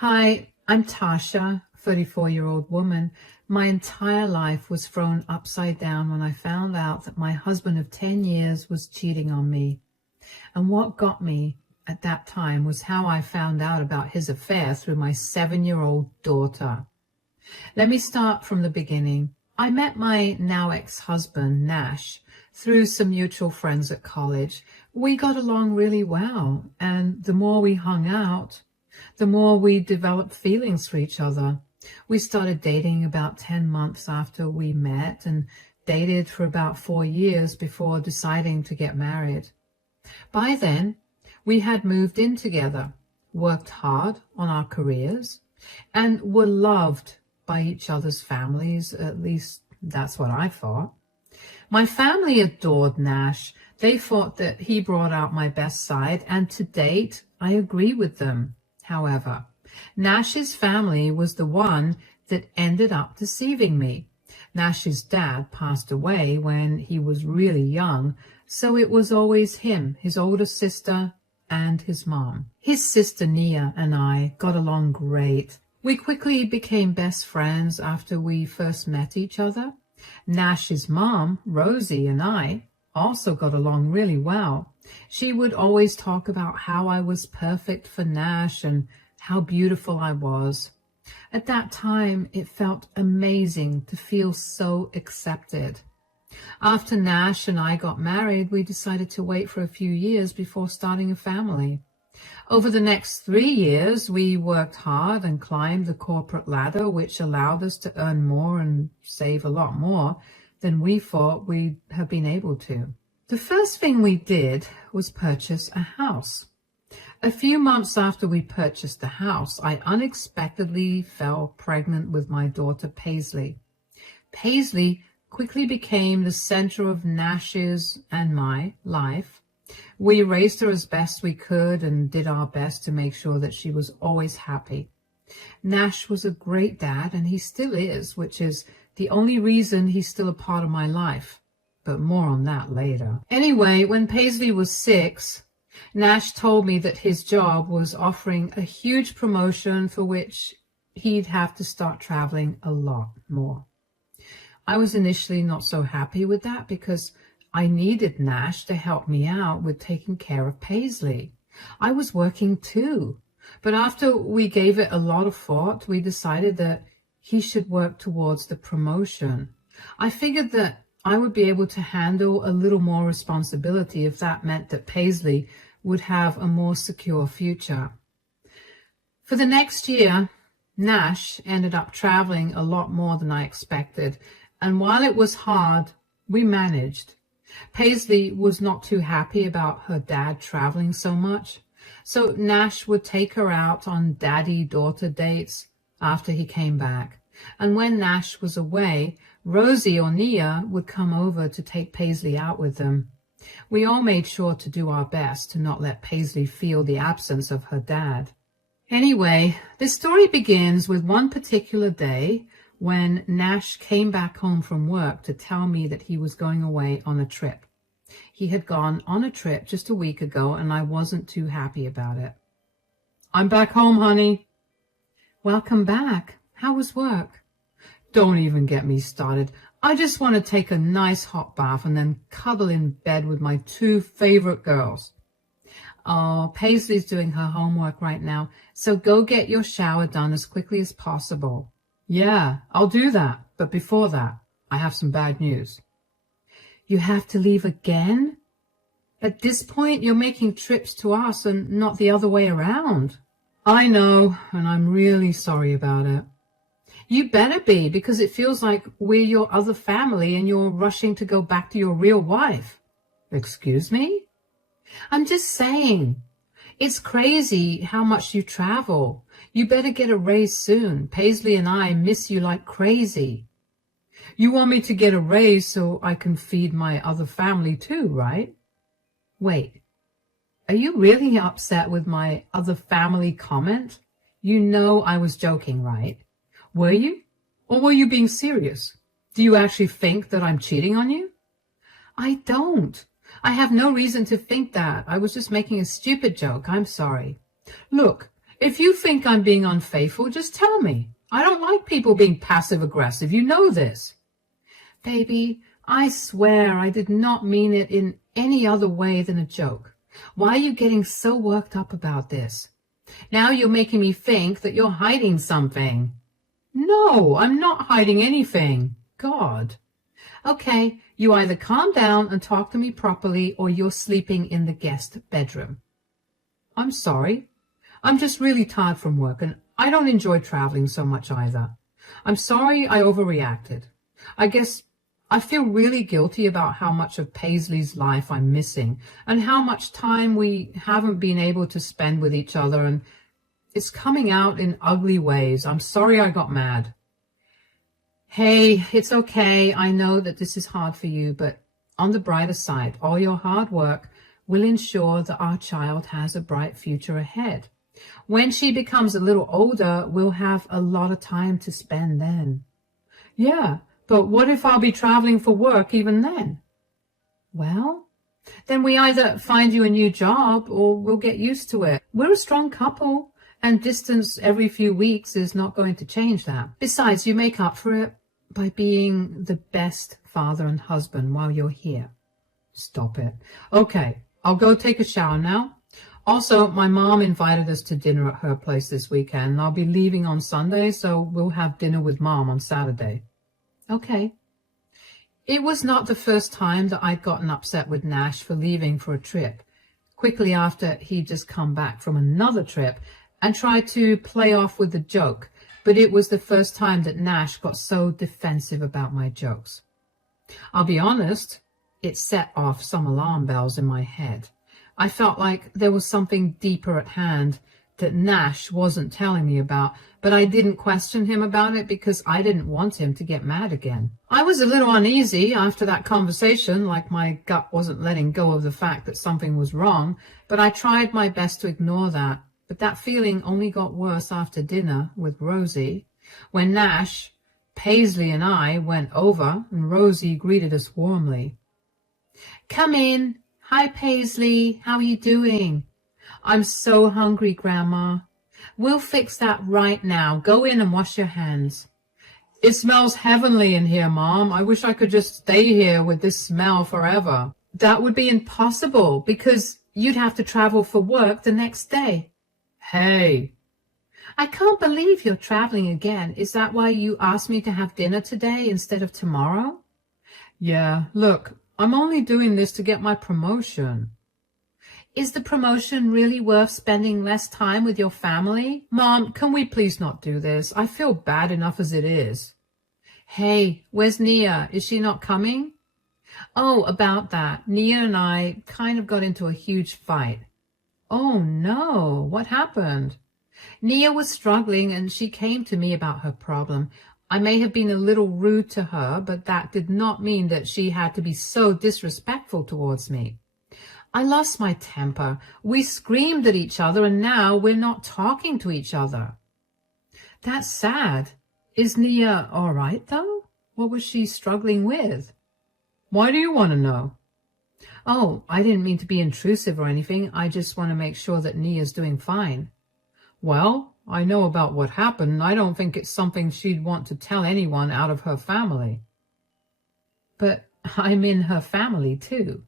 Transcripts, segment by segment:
Hi, I'm Tasha, 34-year-old woman. My entire life was thrown upside down when I found out that my husband of 10 years was cheating on me. And what got me at that time was how I found out about his affair through my 7-year-old daughter. Let me start from the beginning. I met my now ex-husband, Nash, through some mutual friends at college. We got along really well, and the more we hung out, the more we developed feelings for each other. We started dating about 10 months after we met and dated for about 4 years before deciding to get married. By then, we had moved in together, worked hard on our careers, and were loved by each other's families. At least that's what I thought. My family adored Nash. They thought that he brought out my best side, and to date, I agree with them. However, Nash's family was the one that ended up deceiving me. Nash's dad passed away when he was really young, so it was always him, his older sister, and his mom. His sister Nia and I got along great. We quickly became best friends after we first met each other. Nash's mom, Rosie, and I also got along really well. She would always talk about how I was perfect for Nash and how beautiful I was. At that time, it felt amazing to feel so accepted. After Nash and I got married, we decided to wait for a few years before starting a family. Over the next 3 years, we worked hard and climbed the corporate ladder, which allowed us to earn more and save a lot more than we thought we'd have been able to. The first thing we did was purchase a house. A few months after we purchased the house, I unexpectedly fell pregnant with my daughter Paisley. Paisley quickly became the center of Nash's and my life. We raised her as best we could and did our best to make sure that she was always happy. Nash was a great dad, and he still is, which is the only reason he's still a part of my life. But more on that later. Anyway, when Paisley was 6, Nash told me that his job was offering a huge promotion for which he'd have to start traveling a lot more. I was initially not so happy with that because I needed Nash to help me out with taking care of Paisley. I was working too, but after we gave it a lot of thought, we decided that he should work towards the promotion. I figured that I would be able to handle a little more responsibility if that meant that Paisley would have a more secure future. For the next year, Nash ended up traveling a lot more than I expected, and while it was hard, we managed. Paisley was not too happy about her dad traveling so much, so Nash would take her out on daddy-daughter dates after he came back. And when Nash was away, Rosie or Nia would come over to take Paisley out with them. We all made sure to do our best to not let Paisley feel the absence of her dad. Anyway, this story begins with one particular day when Nash came back home from work to tell me that he was going away on a trip. He had gone on a trip just a week ago, and I wasn't too happy about it. "I'm back home, honey." "Welcome back. How was work?" "Don't even get me started. I just want to take a nice hot bath and then cuddle in bed with my 2 favorite girls." "Oh, Paisley's doing her homework right now, so go get your shower done as quickly as possible." "Yeah, I'll do that, but before that, I have some bad news." "You have to leave again? At this point, you're making trips to us and not the other way around." "I know, and I'm really sorry about it." "You better be, because it feels like we're your other family and you're rushing to go back to your real wife." "Excuse me?" "I'm just saying. It's crazy how much you travel. You better get a raise soon. Paisley and I miss you like crazy." "You want me to get a raise so I can feed my other family too, right?" "Wait, are you really upset with my other family comment? You know I was joking, right? Were you? Or were you being serious? Do you actually think that I'm cheating on you?" "I don't. I have no reason to think that. I was just making a stupid joke. I'm sorry." "Look, If you think I'm being unfaithful, just tell me. I don't like people being passive-aggressive. You know this. Baby, I swear I did not mean it in any other way than a joke. Why are you getting so worked up about this? Now you're making me think that you're hiding something. No, I'm not hiding anything. God. Okay, you either calm down and talk to me properly or you're sleeping in the guest bedroom. I'm sorry. I'm just really tired from work and I don't enjoy traveling so much either. I'm sorry I overreacted. I guess I feel really guilty about how much of Paisley's life I'm missing and how much time we haven't been able to spend with each other, and it's coming out in ugly ways. I'm sorry I got mad. Hey, it's okay. I know that this is hard for you, but on the brighter side, all your hard work will ensure that our child has a bright future ahead. When she becomes a little older, we'll have a lot of time to spend then. Yeah, but what if I'll be traveling for work even then? Well, then we either find you a new job or we'll get used to it. We're a strong couple, and distance every few weeks is not going to change that. Besides, you make up for it by being the best father and husband while you're here. Stop it. Okay, I'll go take a shower now. Also, my mom invited us to dinner at her place this weekend, and I'll be leaving on Sunday, so we'll have dinner with Mom on Saturday. Okay. It was not the first time that I'd gotten upset with Nash for leaving for a trip, quickly after he'd just come back from another trip, and tried to play off with the joke, but it was the first time that Nash got so defensive about my jokes. I'll be honest, it set off some alarm bells in my head. I felt like there was something deeper at hand that Nash wasn't telling me about, but I didn't question him about it because I didn't want him to get mad again. I was a little uneasy after that conversation, like my gut wasn't letting go of the fact that something was wrong, but I tried my best to ignore that. But that feeling only got worse after dinner with Rosie, when Nash, Paisley and I went over and Rosie greeted us warmly. Come in. Hi, Paisley. How are you doing? I'm so hungry, Grandma. We'll fix that right now. Go in and wash your hands. It smells heavenly in here, Mom. I wish I could just stay here with this smell forever. That would be impossible because you'd have to travel for work the next day. Hey. I can't believe you're traveling again. Is that why you asked me to have dinner today instead of tomorrow? Yeah, look, I'm only doing this to get my promotion. Is the promotion really worth spending less time with your family? Mom, can we please not do this? I feel bad enough as it is. Hey, where's Nia? Is she not coming? Oh, about that. Nia and I kind of got into a huge fight. Oh, no. What happened? Nia was struggling and she came to me about her problem. I may have been a little rude to her, but that did not mean that she had to be so disrespectful towards me. I lost my temper. We screamed at each other and now we're not talking to each other. That's sad. Is Nia all right, though? What was she struggling with? Why do you want to know? Oh, I didn't mean to be intrusive or anything. I just want to make sure that Nia's doing fine. Well, I know about what happened. I don't think it's something she'd want to tell anyone out of her family. But I'm in her family, too.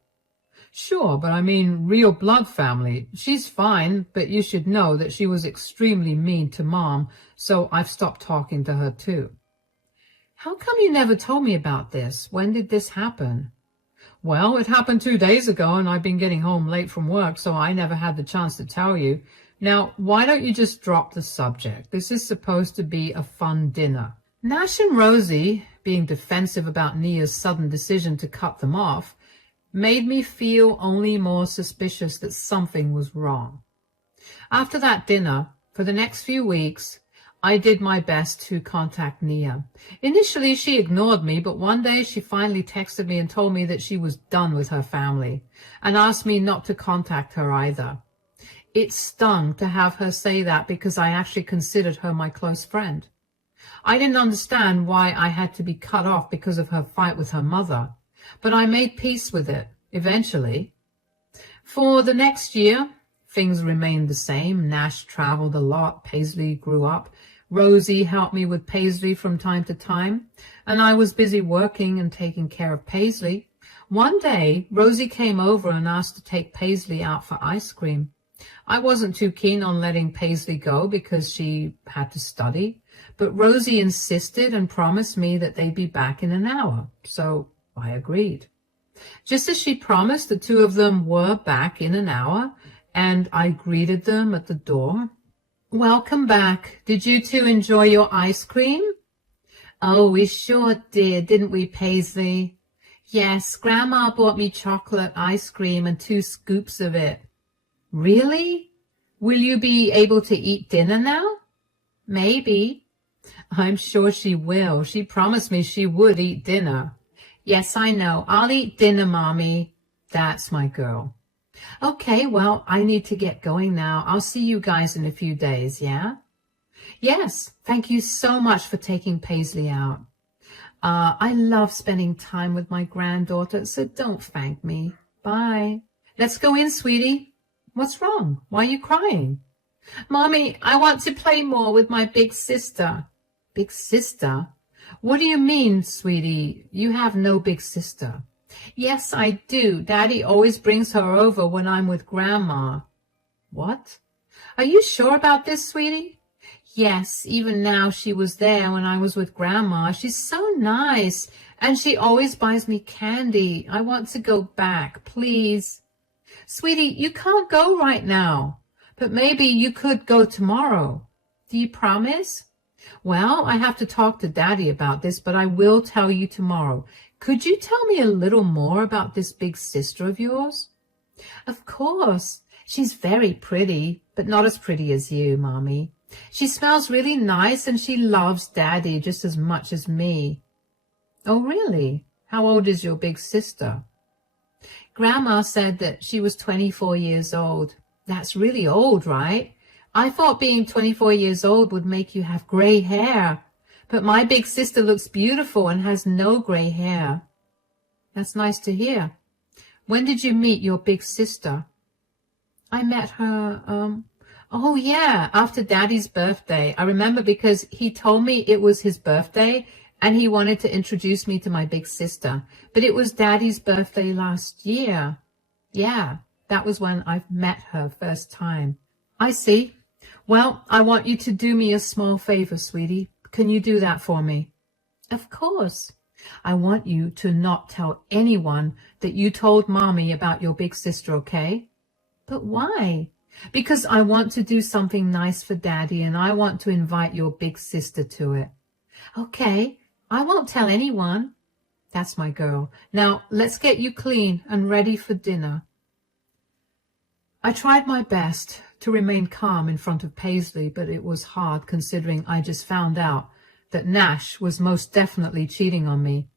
Sure, but I mean real blood family. She's fine, but you should know that she was extremely mean to Mom, so I've stopped talking to her, too. How come you never told me about this? When did this happen? Well, it happened 2 days ago, and I've been getting home late from work, so I never had the chance to tell you. Now, why don't you just drop the subject? This is supposed to be a fun dinner. Nash and Rosie, being defensive about Nia's sudden decision to cut them off, made me feel only more suspicious that something was wrong. After that dinner, for the next few weeks, I did my best to contact Nia. Initially, she ignored me, but one day she finally texted me and told me that she was done with her family, and asked me not to contact her either. It stung to have her say that because I actually considered her my close friend. I didn't understand why I had to be cut off because of her fight with her mother, but I made peace with it, eventually. For the next year, things remained the same. Nash traveled a lot. Paisley grew up. Rosie helped me with Paisley from time to time, and I was busy working and taking care of Paisley. One day, Rosie came over and asked to take Paisley out for ice cream. I wasn't too keen on letting Paisley go because she had to study, but Rosie insisted and promised me that they'd be back in an hour, so I agreed. Just as she promised, the two of them were back in an hour, and I greeted them at the door. "Welcome back. Did you two enjoy your ice cream?" "Oh, we sure did, didn't we, Paisley?" "Yes, Grandma bought me chocolate ice cream and 2 scoops of it." "Really? Will you be able to eat dinner now?" "Maybe." "I'm sure she will. She promised me she would eat dinner." "Yes, I know. I'll eat dinner, Mommy." "That's my girl." "Okay, well, I need to get going now. I'll see you guys in a few days, yeah?" "Yes, thank you so much for taking Paisley out." I love spending time with my granddaughter, so don't thank me. Bye." "Let's go in, sweetie." "What's wrong? Why are you crying?" "Mommy, I want to play more with my big sister." "Big sister? What do you mean, sweetie? You have no big sister." "Yes, I do. Daddy always brings her over when I'm with Grandma." "What? Are you sure about this, sweetie?" "Yes, even now she was there when I was with Grandma. She's so nice, and she always buys me candy. I want to go back, please." "Sweetie, you can't go right now, but maybe you could go tomorrow. Do you promise?" "Well, I have to talk to Daddy about this, but I will tell you tomorrow. Could you tell me a little more about this big sister of yours?" "Of course. She's very pretty, but not as pretty as you, Mommy. She smells really nice, and she loves Daddy just as much as me." "Oh, really? How old is your big sister?" "Grandma said that she was 24 years old. That's really old, right? I thought being 24 years old would make you have gray hair. But my big sister looks beautiful and has no gray hair." "That's nice to hear. When did you meet your big sister?" "I met her, oh yeah, after Daddy's birthday. I remember because he told me it was his birthday and he wanted to introduce me to my big sister. But it was Daddy's birthday last year. Yeah, that was when I met her first time." "I see. Well, I want you to do me a small favor, sweetie. Can you do that for me?" "Of course." "I want you to not tell anyone that you told Mommy about your big sister, okay?" "But why?" "Because I want to do something nice for Daddy, and I want to invite your big sister to it." "Okay, I won't tell anyone." "That's my girl. Now, let's get you clean and ready for dinner." I tried my best to remain calm in front of Paisley, but it was hard considering I just found out that Nash was most definitely cheating on me.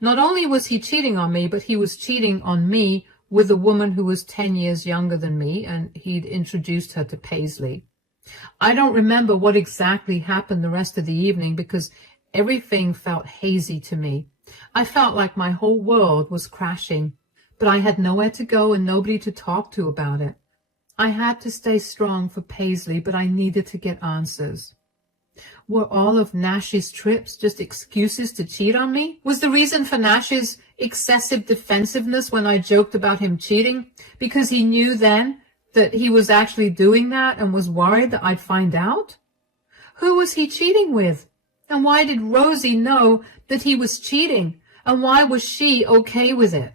Not only was he cheating on me, but he was cheating on me with a woman who was 10 years younger than me, and he'd introduced her to Paisley. I don't remember what exactly happened the rest of the evening because everything felt hazy to me. I felt like my whole world was crashing, but I had nowhere to go and nobody to talk to about it. I had to stay strong for Paisley, but I needed to get answers. Were all of Nash's trips just excuses to cheat on me? Was the reason for Nash's excessive defensiveness when I joked about him cheating because he knew then that he was actually doing that and was worried that I'd find out? Who was he cheating with? And why did Rosie know that he was cheating? And why was she okay with it?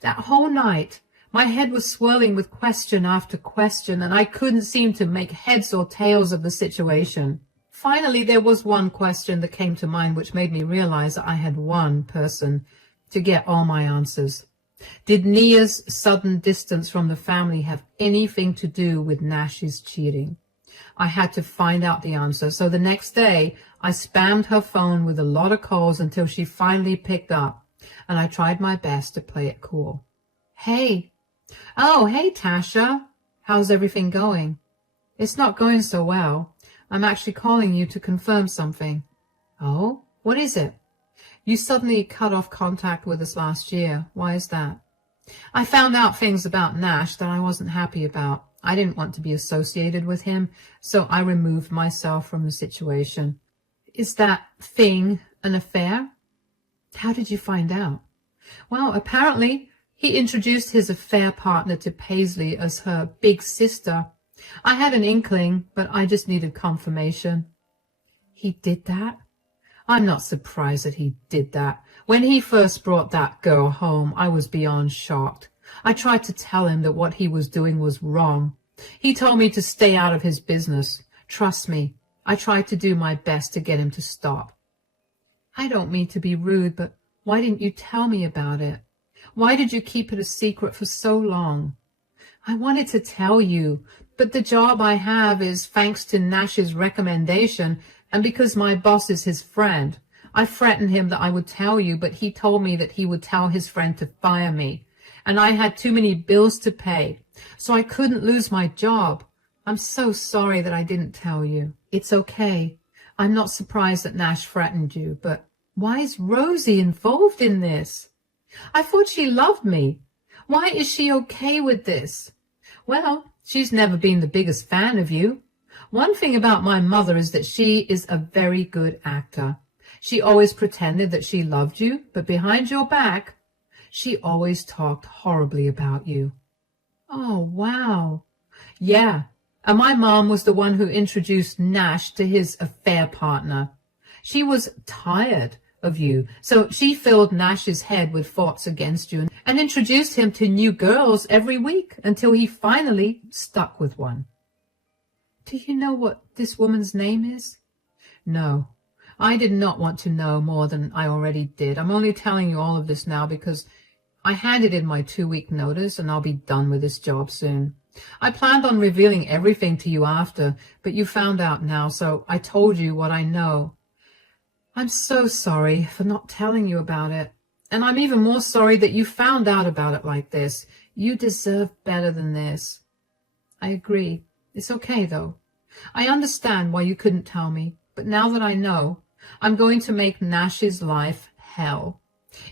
That whole night, my head was swirling with question after question, and I couldn't seem to make heads or tails of the situation. Finally, there was one question that came to mind which made me realize that I had one person to get all my answers. Did Nia's sudden distance from the family have anything to do with Nash's cheating? I had to find out the answer, so the next day I spammed her phone with a lot of calls until she finally picked up, and I tried my best to play it cool. "Hey." "Oh, hey, Tasha. How's everything going?" "It's not going so well. I'm actually calling you to confirm something." "Oh, what is it?" "You suddenly cut off contact with us last year. Why is that?" "I found out things about Nash that I wasn't happy about. I didn't want to be associated with him, so I removed myself from the situation. Is that thing an affair? How did you find out? Well, apparently he introduced his affair partner to Paisley as her big sister. I had an inkling, but I just needed confirmation. He did that? I'm not surprised that he did that. When he first brought that girl home, I was beyond shocked. I tried to tell him that what he was doing was wrong. He told me to stay out of his business. Trust me, I tried to do my best to get him to stop. I don't mean to be rude, but why didn't you tell me about it? Why did you keep it a secret for so long? I wanted to tell you, but the job I have is thanks to Nash's recommendation and because my boss is his friend. I threatened him that I would tell you, but he told me that he would tell his friend to fire me. And I had too many bills to pay, so I couldn't lose my job. I'm so sorry that I didn't tell you. It's okay. I'm not surprised that Nash threatened you, but why is Rosie involved in this? I thought she loved me. Why is she okay with this? Well, she's never been the biggest fan of you. One thing about my mother is that she is a very good actor. She always pretended that she loved you, but behind your back, she always talked horribly about you. Oh, wow. Yeah, and my mom was the one who introduced Nash to his affair partner. She was tired of you, so she filled Nash's head with thoughts against you and introduced him to new girls every week until he finally stuck with one. Do you know what this woman's name is? No, I did not want to know more than I already did. I'm only telling you all of this now because I handed in my 2-week notice and I'll be done with this job soon. I planned on revealing everything to you after, but you found out now, so I told you what I know. I'm so sorry for not telling you about it, and I'm even more sorry that you found out about it like this. You deserve better than this. I agree. It's okay, though. I understand why you couldn't tell me, but now that I know, I'm going to make Nash's life hell.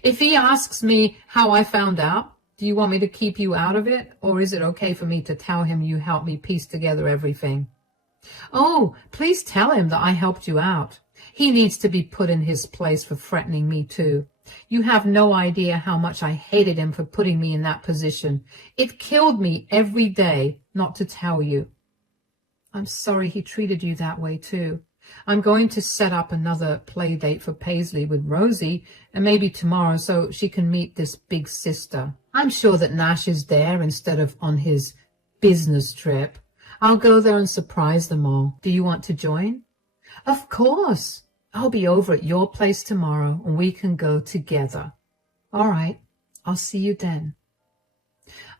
If he asks me how I found out, do you want me to keep you out of it, or is it okay for me to tell him you helped me piece together everything? Oh, please tell him that I helped you out. He needs to be put in his place for threatening me too. You have no idea how much I hated him for putting me in that position. It killed me every day not to tell you. I'm sorry he treated you that way too. I'm going to set up another play date for Paisley with Rosie, and maybe tomorrow so she can meet this big sister. I'm sure that Nash is there instead of on his business trip. I'll go there and surprise them all. Do you want to join? Of course. I'll be over at your place tomorrow and we can go together. All right. I'll see you then.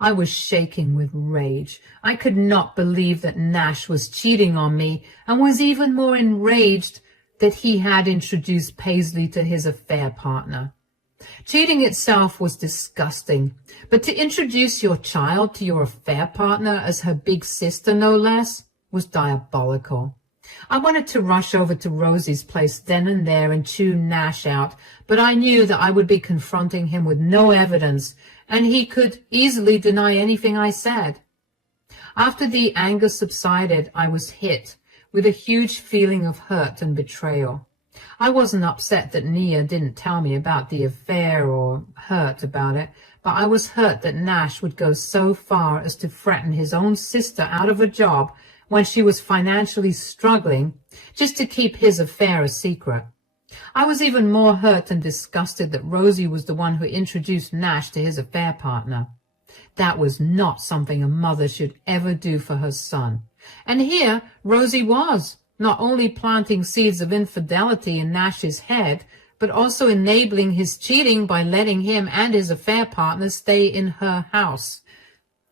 I was shaking with rage. I could not believe that Nash was cheating on me and was even more enraged that he had introduced Paisley to his affair partner. Cheating itself was disgusting, but to introduce your child to your affair partner as her big sister, no less, was diabolical. I wanted to rush over to Rosie's place then and there and chew Nash out, but I knew that I would be confronting him with no evidence, and he could easily deny anything I said. After the anger subsided, I was hit with a huge feeling of hurt and betrayal. I wasn't upset that Nia didn't tell me about the affair or hurt about it, but I was hurt that Nash would go so far as to threaten his own sister out of a job when she was financially struggling just to keep his affair a secret. I was even more hurt and disgusted that Rosie was the one who introduced Nash to his affair partner. That was not something a mother should ever do for her son. And here Rosie was, not only planting seeds of infidelity in Nash's head, but also enabling his cheating by letting him and his affair partner stay in her house.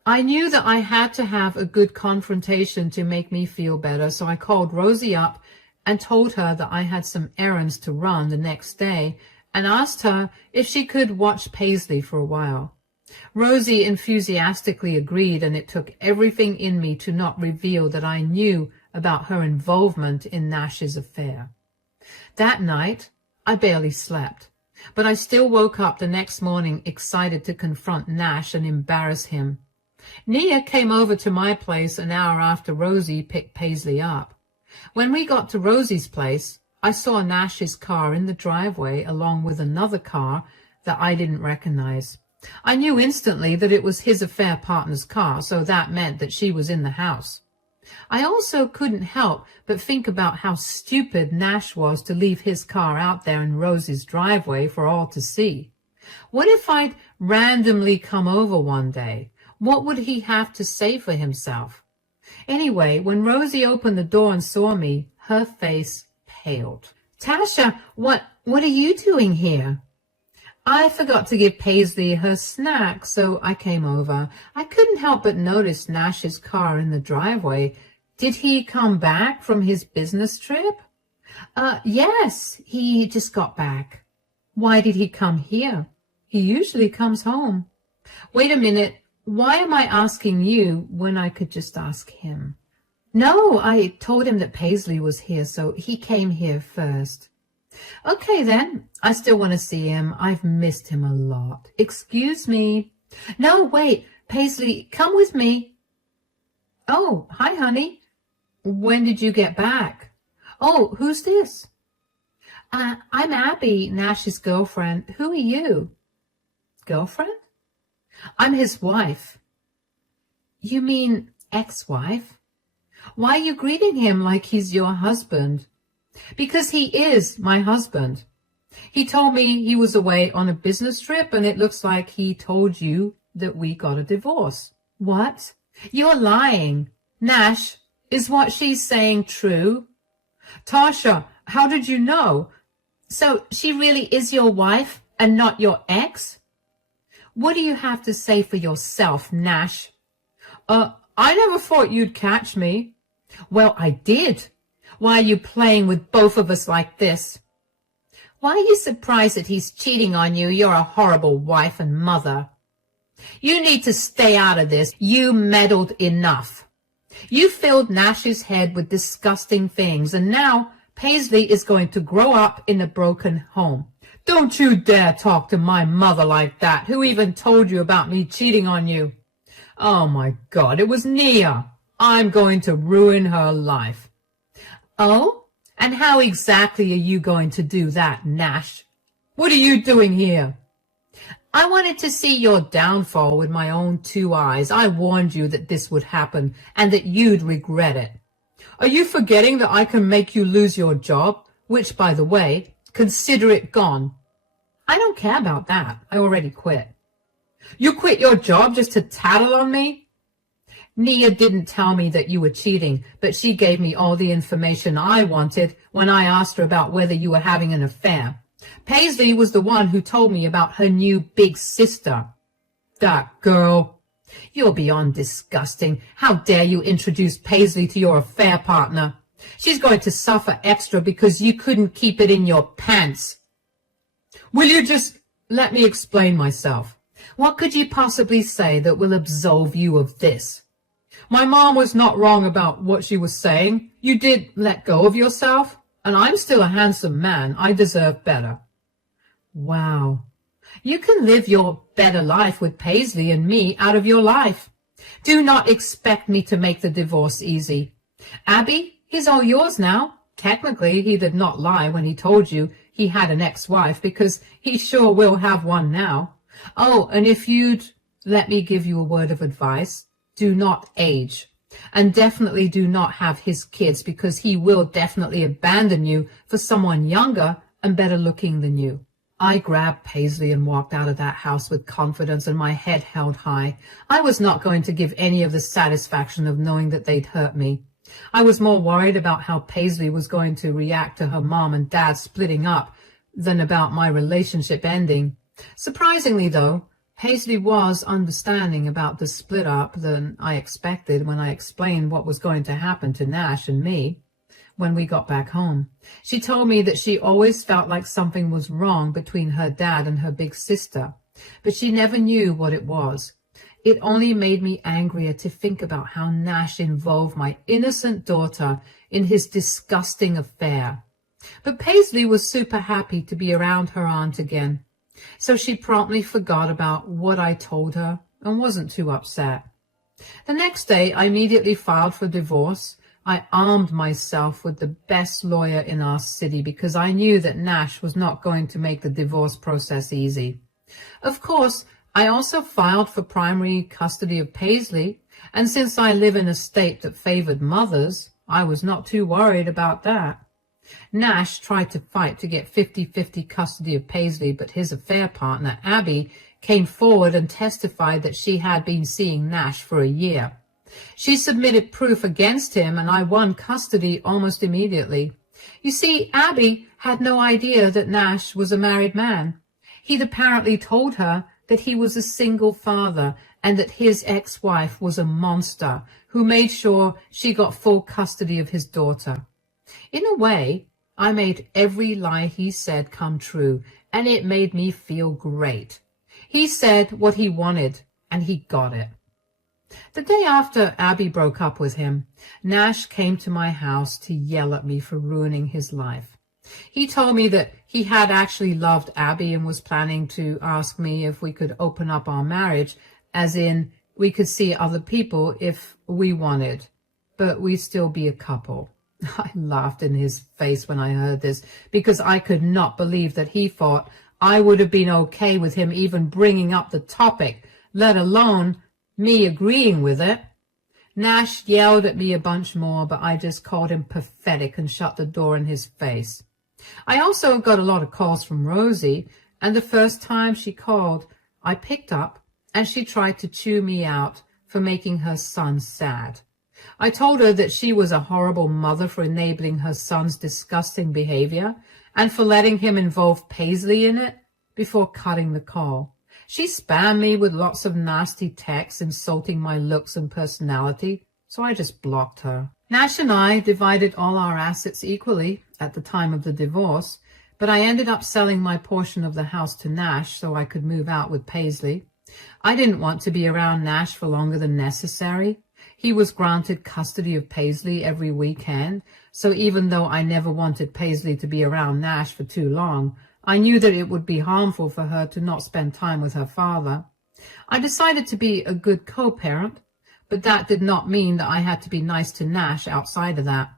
I knew that I had to have a good confrontation to make me feel better, so I called Rosie up and told her that I had some errands to run the next day and asked her if she could watch Paisley for a while. Rosie enthusiastically agreed, and it took everything in me to not reveal that I knew about her involvement in Nash's affair. That night, I barely slept, but I still woke up the next morning excited to confront Nash and embarrass him. Nia came over to my place an hour after Rosie picked Paisley up. When we got to Rosie's place, I saw Nash's car in the driveway along with another car that I didn't recognize. I knew instantly that it was his affair partner's car, so that meant that she was in the house. I also couldn't help but think about how stupid Nash was to leave his car out there in Rosie's driveway for all to see. What if I'd randomly come over one day? What would he have to say for himself? Anyway, when Rosie opened the door and saw me, her face paled. Tasha, what are you doing here? I forgot to give Paisley her snack, so I came over. I couldn't help but notice Nash's car in the driveway. Did he come back from his business trip? Yes, he just got back. Why did he come here? He usually comes home. Wait a minute. Why am I asking you when I could just ask him? No, I told him that Paisley was here, so he came here first. Okay, then. I still want to see him. I've missed him a lot. Excuse me. No, wait. Paisley, come with me. Oh, hi, honey. When did you get back? Oh, who's this? I'm Abby, Nash's girlfriend. Who are you? Girlfriend? I'm his wife. You mean ex-wife? Why are you greeting him like he's your husband? Because he is my husband. He told me he was away on a business trip, and it looks like he told you that we got a divorce. What? You're lying. Nash, is what she's saying true? Tasha, how did you know? So she really is your wife and not your ex? What do you have to say for yourself, Nash? I never thought you'd catch me. Well, I did. Why are you playing with both of us like this? Why are you surprised that he's cheating on you? You're a horrible wife and mother. You need to stay out of this. You meddled enough. You filled Nash's head with disgusting things, and now Paisley is going to grow up in a broken home. Don't you dare talk to my mother like that. Who even told you about me cheating on you? Oh, my God, it was Nia. I'm going to ruin her life. Oh? And how exactly are you going to do that, Nash? What are you doing here? I wanted to see your downfall with my own 2 eyes. I warned you that this would happen and that you'd regret it. Are you forgetting that I can make you lose your job? Which, by the way, consider it gone. I don't care about that. I already quit. You quit your job just to tattle on me? Nia didn't tell me that you were cheating, but she gave me all the information I wanted when I asked her about whether you were having an affair. Paisley was the one who told me about her new big sister. That girl. You're beyond disgusting. How dare you introduce Paisley to your affair partner? She's going to suffer extra because you couldn't keep it in your pants. Will you just let me explain myself? What could you possibly say that will absolve you of this? My mom was not wrong about what she was saying. You did let go of yourself, and I'm still a handsome man. I deserve better. Wow. You can live your better life with Paisley and me out of your life. Do not expect me to make the divorce easy. Abby, he's all yours now. Technically, he did not lie when he told you he had an ex-wife, because he sure will have one now. Oh, and if you'd let me give you a word of advice, do not age. And definitely do not have his kids, because he will definitely abandon you for someone younger and better looking than you. I grabbed Paisley and walked out of that house with confidence and my head held high. I was not going to give any of the satisfaction of knowing that they'd hurt me. I was more worried about how Paisley was going to react to her mom and dad splitting up than about my relationship ending. Surprisingly, though, Paisley was understanding about the split up than I expected when I explained what was going to happen to Nash and me when we got back home. She told me that she always felt like something was wrong between her dad and her big sister, but she never knew what it was. It only made me angrier to think about how Nash involved my innocent daughter in his disgusting affair. But Paisley was super happy to be around her aunt again, so she promptly forgot about what I told her and wasn't too upset. The next day, I immediately filed for divorce. I armed myself with the best lawyer in our city because I knew that Nash was not going to make the divorce process easy. Of course, I also filed for primary custody of Paisley, and since I live in a state that favored mothers, I was not too worried about that. Nash tried to fight to get 50-50 custody of Paisley, but his affair partner, Abby, came forward and testified that she had been seeing Nash for a year. She submitted proof against him, and I won custody almost immediately. You see, Abby had no idea that Nash was a married man. He'd apparently told her that he was a single father and that his ex-wife was a monster who made sure she got full custody of his daughter. In a way, I made every lie he said come true, and it made me feel great. He said what he wanted, and he got it. The day after Abby broke up with him, Nash came to my house to yell at me for ruining his life. He told me that he had actually loved Abby and was planning to ask me if we could open up our marriage, as in we could see other people if we wanted, but we'd still be a couple. I laughed in his face when I heard this because I could not believe that he thought I would have been okay with him even bringing up the topic, let alone me agreeing with it. Nash yelled at me a bunch more, but I just called him pathetic and shut the door in his face. I also got a lot of calls from Rosie, and the first time she called, I picked up, and she tried to chew me out for making her son sad. I told her that she was a horrible mother for enabling her son's disgusting behavior and for letting him involve Paisley in it before cutting the call. She spammed me with lots of nasty texts insulting my looks and personality, so I just blocked her. Nash and I divided all our assets equally at the time of the divorce, but I ended up selling my portion of the house to Nash so I could move out with Paisley. I didn't want to be around Nash for longer than necessary. He was granted custody of Paisley every weekend, so even though I never wanted Paisley to be around Nash for too long, I knew that it would be harmful for her to not spend time with her father. I decided to be a good co-parent, but that did not mean that I had to be nice to Nash outside of that.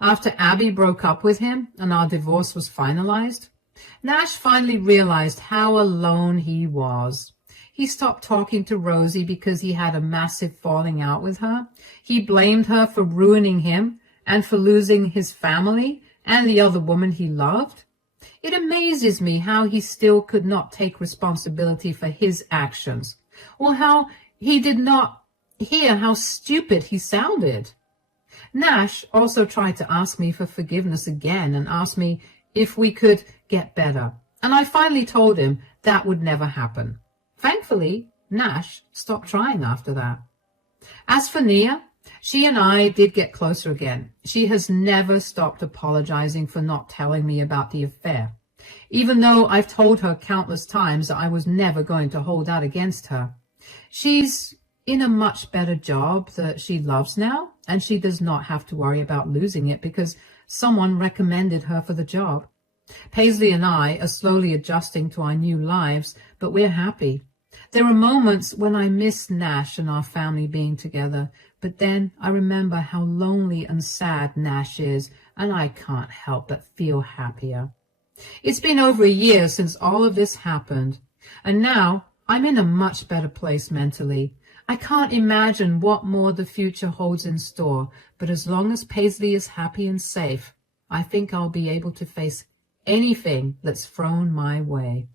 After Abby broke up with him and our divorce was finalized, Nash finally realized how alone he was. He stopped talking to Rosie because he had a massive falling out with her. He blamed her for ruining him and for losing his family and the other woman he loved. It amazes me how he still could not take responsibility for his actions, or how he did not hear how stupid he sounded. Nash also tried to ask me for forgiveness again and asked me if we could get better, and I finally told him that would never happen. Thankfully, Nash stopped trying after that. As for Nia, she and I did get closer again. She has never stopped apologizing for not telling me about the affair, even though I've told her countless times that I was never going to hold that against her. She's in a much better job that she loves now, and she does not have to worry about losing it because someone recommended her for the job. Paisley and I are slowly adjusting to our new lives, but we're happy. There are moments when I miss Nash and our family being together, but then I remember how lonely and sad Nash is, and I can't help but feel happier. It's been over a year since all of this happened, and now I'm in a much better place mentally. I can't imagine what more the future holds in store, but as long as Paisley is happy and safe, I think I'll be able to face anything that's thrown my way.